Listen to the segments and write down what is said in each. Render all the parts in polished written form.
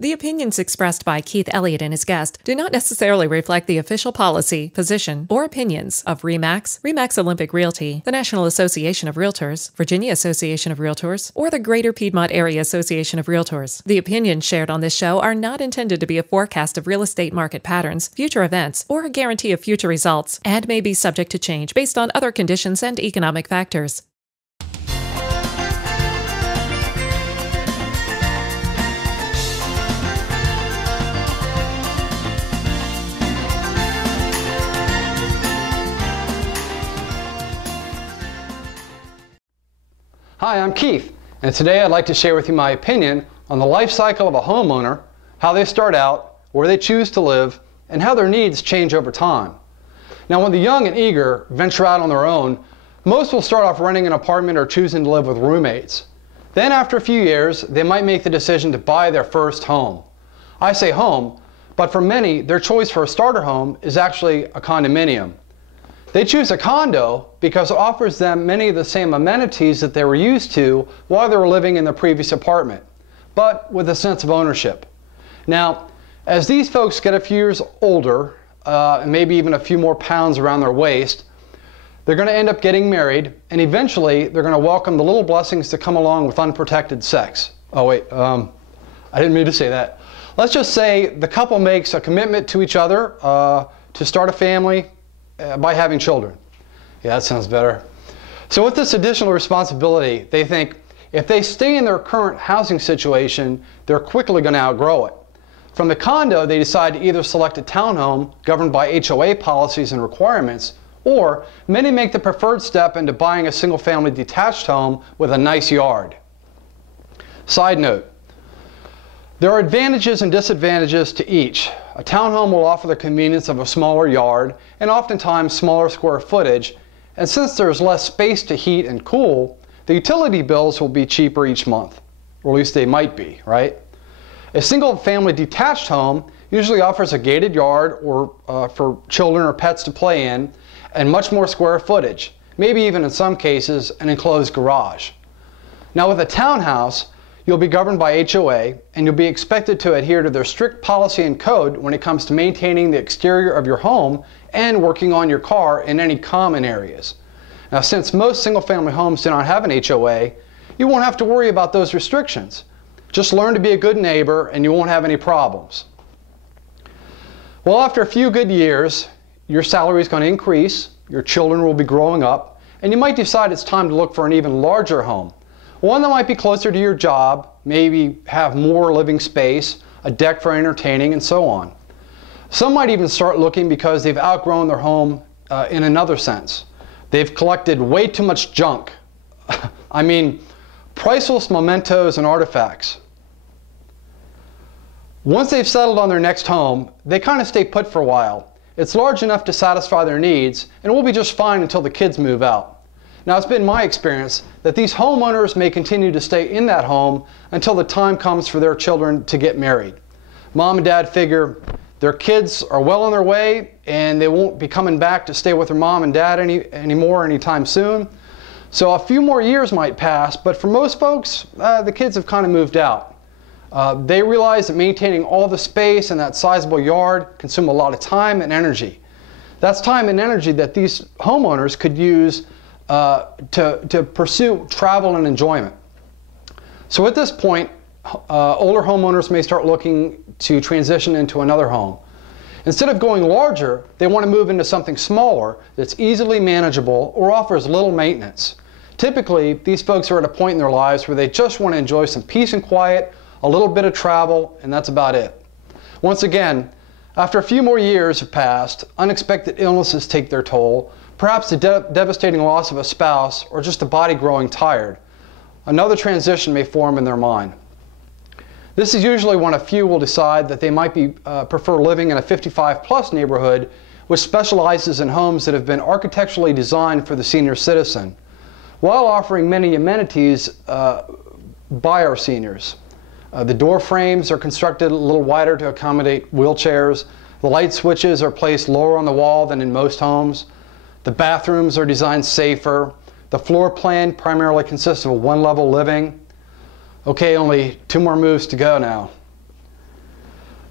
The opinions expressed by Keith Elliott and his guest do not necessarily reflect the official policy, position, or opinions of RE/MAX, RE/MAX Olympic Realty, the National Association of Realtors, Virginia Association of Realtors, or the Greater Piedmont Area Association of Realtors. The opinions shared on this show are not intended to be a forecast of real estate market patterns, future events, or a guarantee of future results, and may be subject to change based on other conditions and economic factors. Hi, I'm Keith, and today I'd like to share with you my opinion on the life cycle of a homeowner, how they start out, where they choose to live, and how their needs change over time. Now, when the young and eager venture out on their own, most will start off renting an apartment or choosing to live with roommates. Then after a few years, they might make the decision to buy their first home. I say home, but for many, their choice for a starter home is actually a condominium. They choose a condo because it offers them many of the same amenities that they were used to while they were living in their previous apartment, but with a sense of ownership. Now, as these folks get a few years older, and maybe even a few more pounds around their waist, they're going to end up getting married, and eventually they're going to welcome the little blessings that come along with unprotected sex. Oh wait, I didn't mean to say that. Let's just say the couple makes a commitment to each other to start a family by having children. Yeah, that sounds better. So with this additional responsibility, they think if they stay in their current housing situation, they're quickly going to outgrow it. From the condo, they decide to either select a townhome governed by HOA policies and requirements, or many make the preferred step into buying a single-family detached home with a nice yard. Side note, there are advantages and disadvantages to each. A townhome will offer the convenience of a smaller yard and oftentimes smaller square footage, and since there's less space to heat and cool, the utility bills will be cheaper each month, or at least they might be, right? A single-family detached home usually offers a gated yard or for children or pets to play in, and much more square footage, maybe even in some cases an enclosed garage. Now with a townhouse, you'll be governed by HOA, and you'll be expected to adhere to their strict policy and code when it comes to maintaining the exterior of your home and working on your car in any common areas. Now, since most single-family homes do not have an HOA, you won't have to worry about those restrictions. Just learn to be a good neighbor and you won't have any problems. Well, after a few good years, your salary is going to increase, your children will be growing up, and you might decide it's time to look for an even larger home. One that might be closer to your job, maybe have more living space, a deck for entertaining, and so on. Some might even start looking because they've outgrown their home in another sense. They've collected way too much junk. I mean, priceless mementos and artifacts. Once they've settled on their next home, they kind of stay put for a while. It's large enough to satisfy their needs, and will be just fine until the kids move out. Now, it's been my experience that these homeowners may continue to stay in that home until the time comes for their children to get married. Mom and dad figure their kids are well on their way and they won't be coming back to stay with their mom and dad anymore anytime soon. So a few more years might pass, but for most folks, the kids have kind of moved out. They realize that maintaining all the space in that sizable yard consume a lot of time and energy. That's time and energy that these homeowners could use to pursue travel and enjoyment. So at this point, older homeowners may start looking to transition into another home. Instead of going larger, they want to move into something smaller that's easily manageable or offers little maintenance. Typically, these folks are at a point in their lives where they just want to enjoy some peace and quiet, a little bit of travel, and that's about it. Once again, after a few more years have passed, unexpected illnesses take their toll, perhaps the devastating loss of a spouse, or just the body growing tired. Another transition may form in their mind. This is usually when a few will decide that they might prefer living in a 55-plus neighborhood, which specializes in homes that have been architecturally designed for the senior citizen, while offering many amenities by our seniors. The door frames are constructed a little wider to accommodate wheelchairs. The light switches are placed lower on the wall than in most homes. The bathrooms are designed safer. The floor plan primarily consists of a one-level living. Okay, only 2 more moves to go now.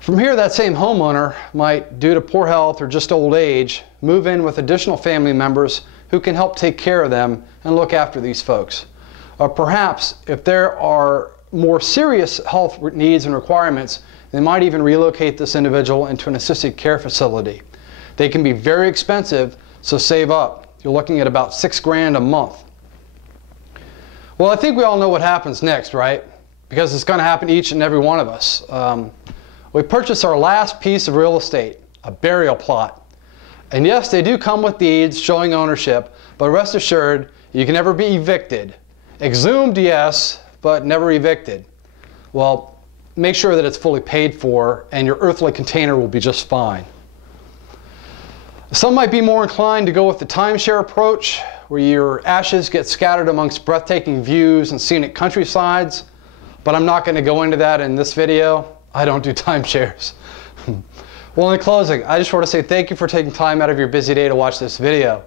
From here, that same homeowner might, due to poor health or just old age, move in with additional family members who can help take care of them and look after these folks. Or perhaps, if there are more serious health needs and requirements, they might even relocate this individual into an assisted care facility. They can be very expensive, so save up. You're looking at about $6 grand a month. Well, I think we all know what happens next, right? Because it's going to happen to each and every one of us. We purchase our last piece of real estate, a burial plot. And yes, they do come with deeds showing ownership, but rest assured, you can never be evicted. Exhumed, yes, but never evicted. Well, make sure that it's fully paid for and your earthly container will be just fine. Some might be more inclined to go with the timeshare approach, where your ashes get scattered amongst breathtaking views and scenic countrysides, but I'm not going to go into that in this video. I don't do timeshares. Well, in closing, I just want to say thank you for taking time out of your busy day to watch this video.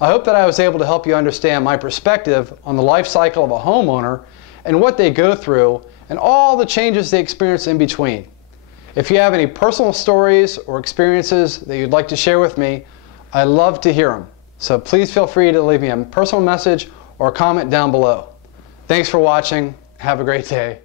I hope that I was able to help you understand my perspective on the life cycle of a homeowner and what they go through and all the changes they experience in between. If you have any personal stories or experiences that you'd like to share with me, I'd love to hear them. So please feel free to leave me a personal message or a comment down below. Thanks for watching. Have a great day.